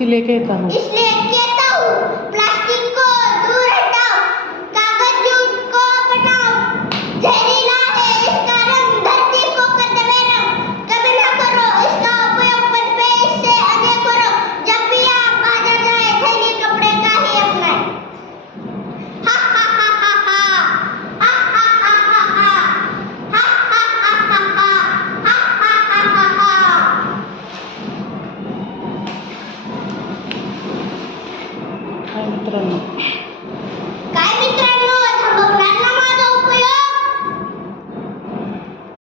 इसलिए कहता हूँ प्लास्टिक को दूर हटाओ, कागज जूट को अपनाओ, जहरीला है इसका रंग, धरती को कर दे रंग, कभी ना करो इसका उपयोग, पन पे इससे आगे करो, जब भी आप बाजार जाए थैली कपड़े का ही अपनाएं। हा हा हा हा हा, हा हा हा हा हा, हा हा हा हा हा, हा हा हा हा हा। काय मित्रांनो